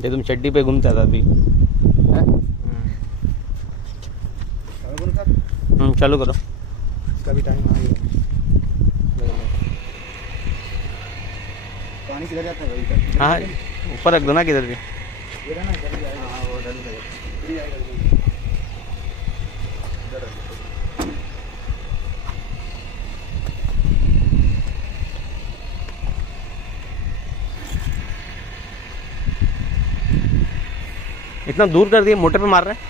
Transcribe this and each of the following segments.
जे तुम चड्डी पे घूमता था अभी। चालू करो। इसका भी टाइम आ गया। पानी किधर जाता है भाई? हाँ ऊपर रख दो ना किधर भी। ये रहा ना जल्दी आएगा। हाँ वो जल्दी आएगा। इधर रख दो। इतना दूर कर दिए, मोटर पे मार रहे हैं।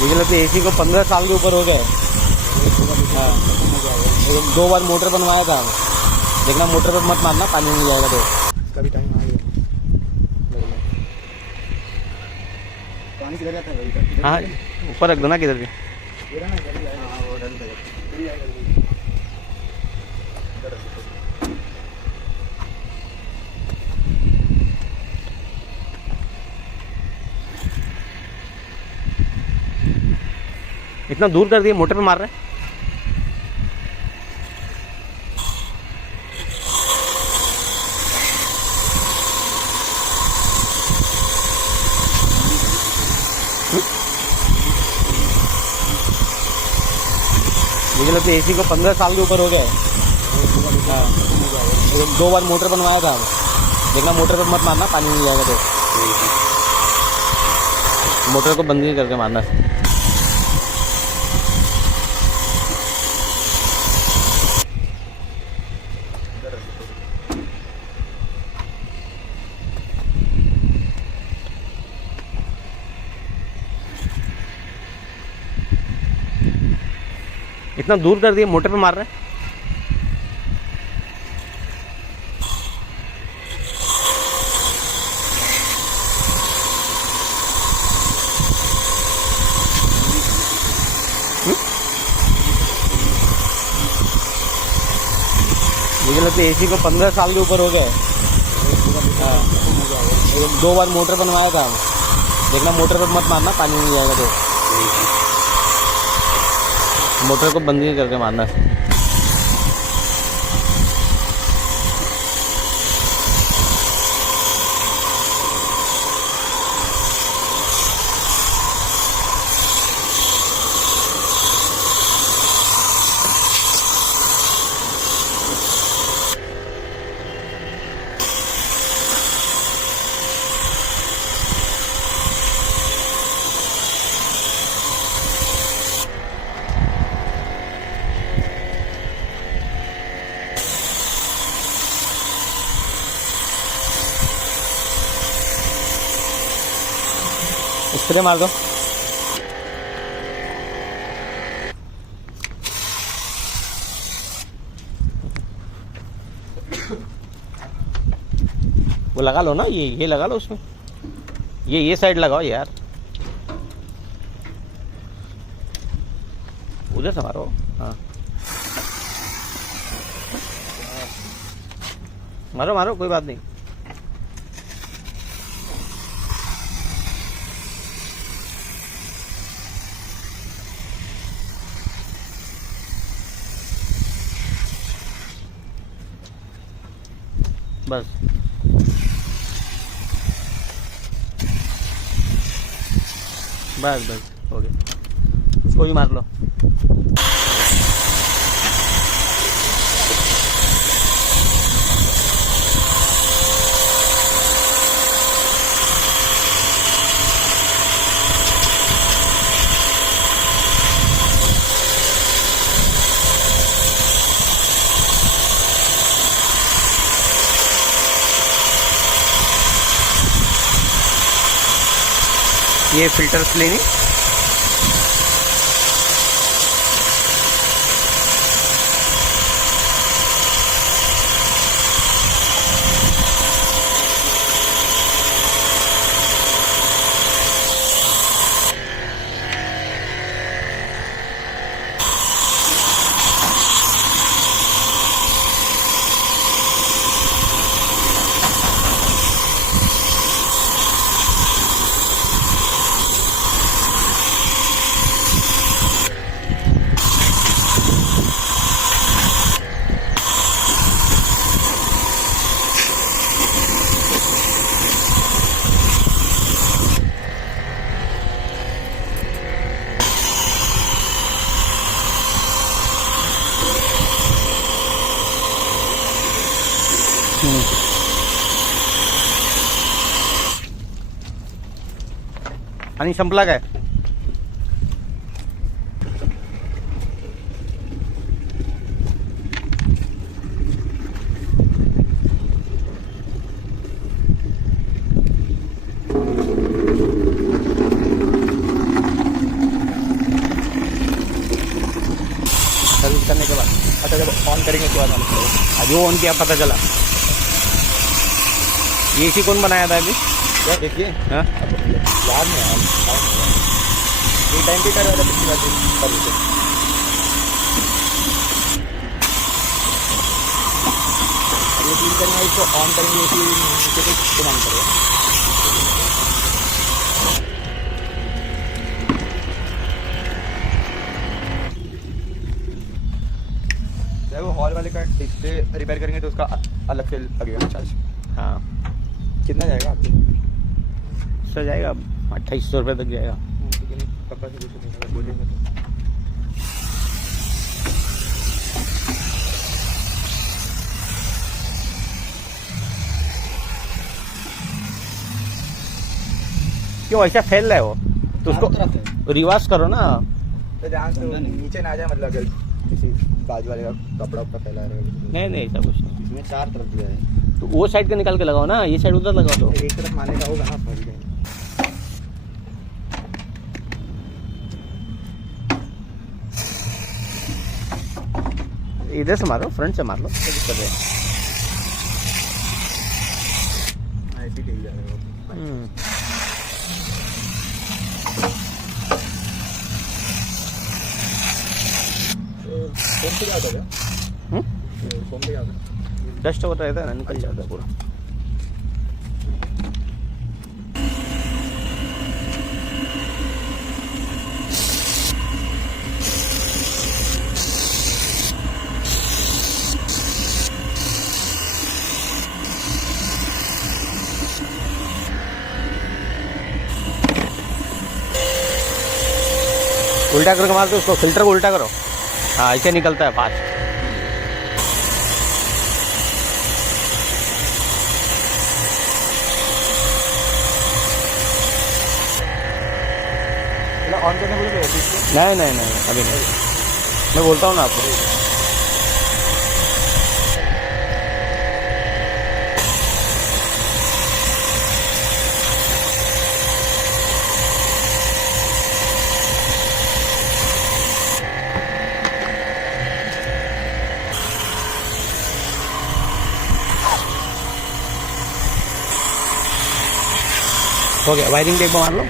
मुझे लगता है एसी को 15 साल के ऊपर हो गए। हाँ 2 बार मोटर बनवाया था। देखना मोटर पे मत मारना, पानी नहीं जाएगा तो। इसका भी टाइम आ गया। पानी किधर जाता है भाई? हाँ ऊपर रख दो ना किधर भी। ये रहा ना जल्दी आएगा। हाँ वो जल्दी आएगा। इधर रख दो। इतना दूर कर दिए, मोटर पे मार रहे हैं। मुझे लगता है एसी को 15 साल के ऊपर हो गए। हाँ 2 बार मोटर बनवाया था। देखना मोटर पे मत मारना, पानी नहीं जाएगा तो। मोटर को बंद नहीं करके मारना। इतना दूर कर दिए, मोटर पे मार रहे हैं। मुझे लगता है एसी को 15 साल के ऊपर हो गए। हाँ 2 बार मोटर बनवाया था। देखना मोटर पे मत मारना, पानी नहीं जाएगा तो। मोटर को बंद नहीं करके मारना। स्प्रे मार दो। वो लगा लो ना, ये लगा लो उसमें। ये साइड लगाओ यार, उधर से मारो। हाँ मारो मारो, कोई बात नहीं। बस बस बस हो गया, इसको भी मार लो। ये फिल्टर क्लीनिंग आणि संपला काय? सर्विस करने के बाद अच्छा जब ऑन करेंगे उसके बाद मालूम पड़ेगा। अभी ऑन किया पता चला। ये एसी कौन बनाया था अभी? क्या देखिए हाँ याद नहीं आया, ये टाइम पे कर रहा था पिछली बार कर रहे थे। अब ये क्लीन करेंगे इसको ऑन करेंगे इसी नीचे को इसको ऑन करेगा। जब वो हॉल वाले का डिस्प्ले रिपेयर करेंगे तो उसका अलग से लगेगा चार्ज। हाँ कितना जाएगा आपको? सर जाएगा 2800 रुपये तक जाएगा। ठीक है, पापा से पूछो अगर बोलेंगे तो। क्यों ऐसा फैल रहा है वो? तो उसको रिवर्स करो ना। तो ध्यान से नीचे ना आ जाए, मतलब अगर किसी बाजू वाले का कपड़ा उपड़ा फैला रहेगा। नहीं नहीं ऐसा कुछ नहीं। इसमें 4 तरफ दिया है, तो वो साइड का निकाल के लगाओ ना, ये साइड उधर लगा दो। एक तरफ मारने का होगा ना समझ गए। इधर से मारो, फ्रंट से मार लो, क्या दिक्कत है? ऐसे ही जाएगा। फोन पे क्या होता है? फोन पे क्या होता है? डस्ट होता रहता है ना, निकल जाता है पूरा। उल्टा करके मार दो उसको, फिल्टर को उल्टा करो। हाँ ऐसे निकलता है फास्ट। ऑन करने बोले नहीं नहीं नहीं अभी नहीं, मैं बोलता हूँ ना आपको। हो गया, वायरिंग टेप मार लो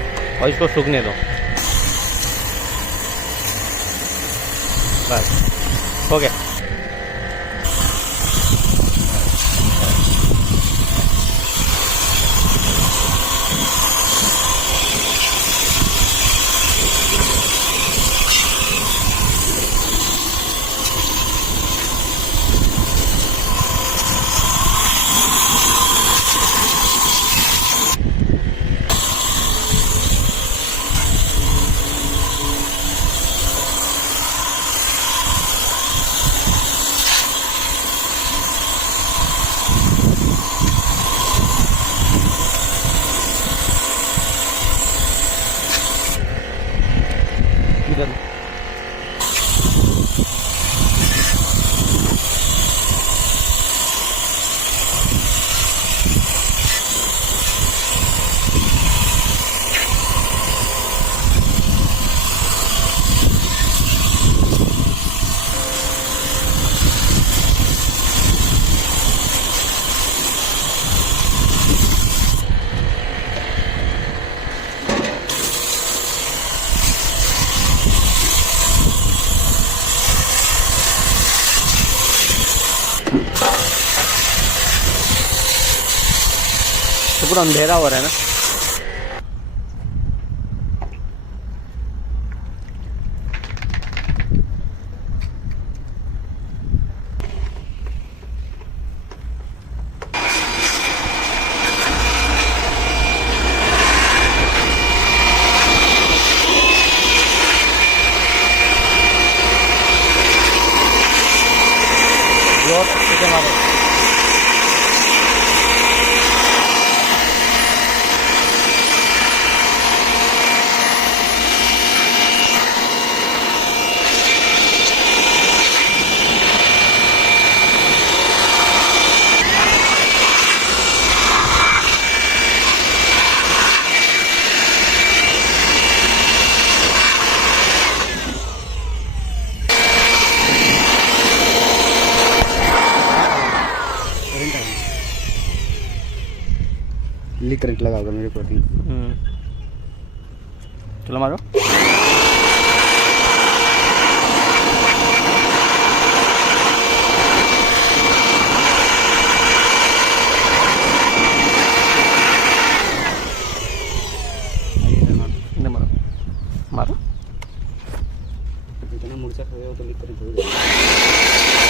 और इसको सूखने दो, बस हो गया। इधर तो पूरा अंधेरा हो रहा है ना। जोर से मारो। लीक करंट लगा होगा मेरे को भी। चलो मारो। नहीं मारो मारो। इतना मूर्छा खड़े हो तो लीक करंट हो जाएगा।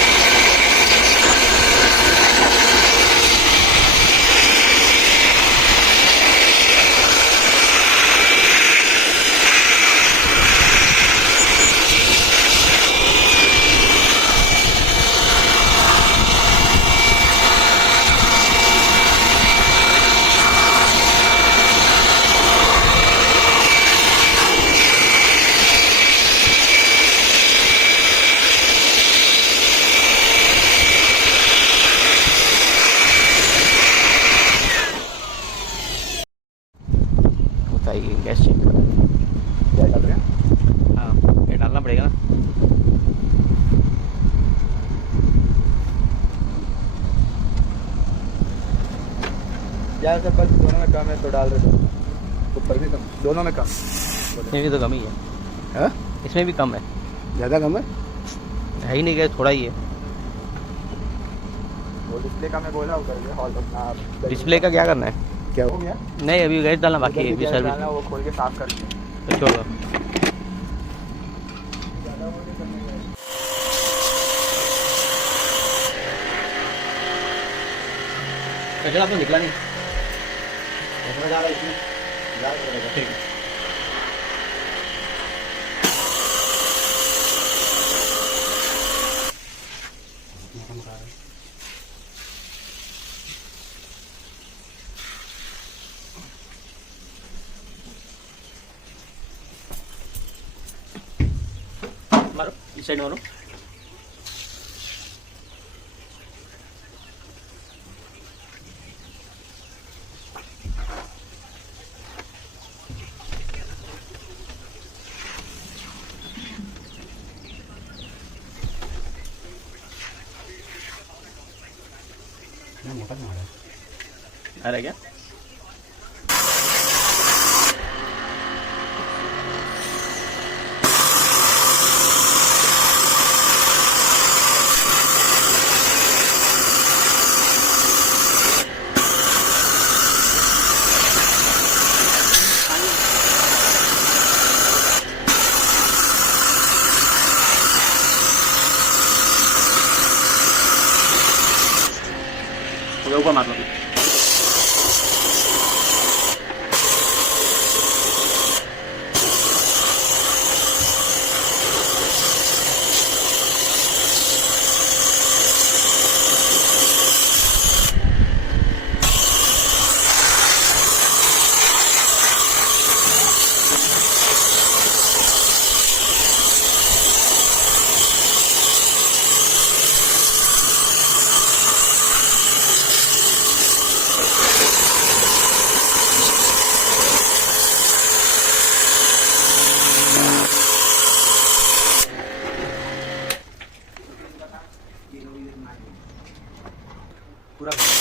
बताइए गैस चेक करो। क्या डाल रहे हैं? हाँ ये डालना पड़ेगा ना। यार सब बस दोनों में कम है तो डाल रहे थे। ऊपर भी कम, दोनों में कम। इसमें भी तो कम ही है। हाँ? इसमें भी कम है। ज़्यादा कम है? है ही नहीं गैस, थोड़ा ही है। वो डिस्प्ले का मैं बोला वो करके हॉल अपना डिस्प्ले का क्या करना है? क्या हो गया? नहीं अभी गैस डालना बाकी है, अभी गैस सर्विस डालना, वो खोल के साफ करके। तो छोड़ दो। कचरा तो निकला नहीं। इसमें जा रहा है, इसमें जा रहा है। ठीक है। मारो इस साइड मारो। मोटा मारा है। आ रहा है क्या? ऊपर मार लो। पूरा मारो।